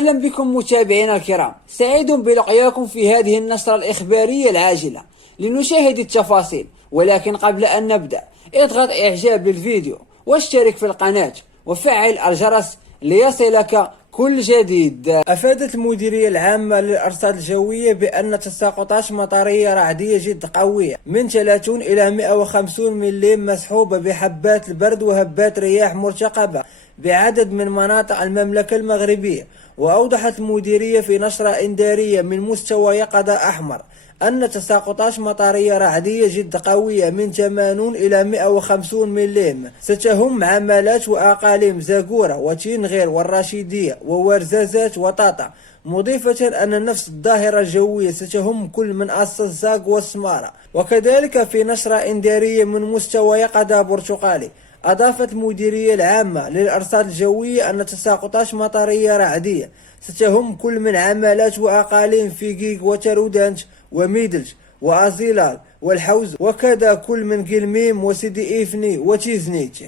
أهلا بكم متابعينا الكرام، سعيد بلقياكم في هذه النشرة الإخبارية العاجلة لنشاهد التفاصيل. ولكن قبل أن نبدأ اضغط إعجاب للفيديو واشترك في القناة وفعل الجرس ليصلك كل جديد. أفادت المديرية العامة للأرصاد الجوية بأن تساقطات مطرية رعدية جد قوية من 30 إلى 150 ملم مسحوبة بحبات البرد وهبات رياح مرتقبة بعدد من مناطق المملكة المغربية. وأوضحت المديرية في نشرة إنذارية من مستوى يقظة أحمر أن تساقطات مطرية رعدية جد قوية من 80 إلى 150 ملم ستهم عمالات وأقاليم زاكورة وتينغير والرشيدية وورزازات وطاطا، مضيفة أن نفس الظاهرة الجوية ستهم كل من السزاق والسمارة. وكذلك في نشرة إنذارية من مستوى يقظة برتقالي أضافت المديرية العامة للأرصاد الجوية أن تساقطات مطرية رعدية ستهم كل من عمالات وأقاليم في كيك وترودانت وميدلج وأزيلال والحوز، وكذا كل من قلميم وسيدي إيفني وتيزنيت.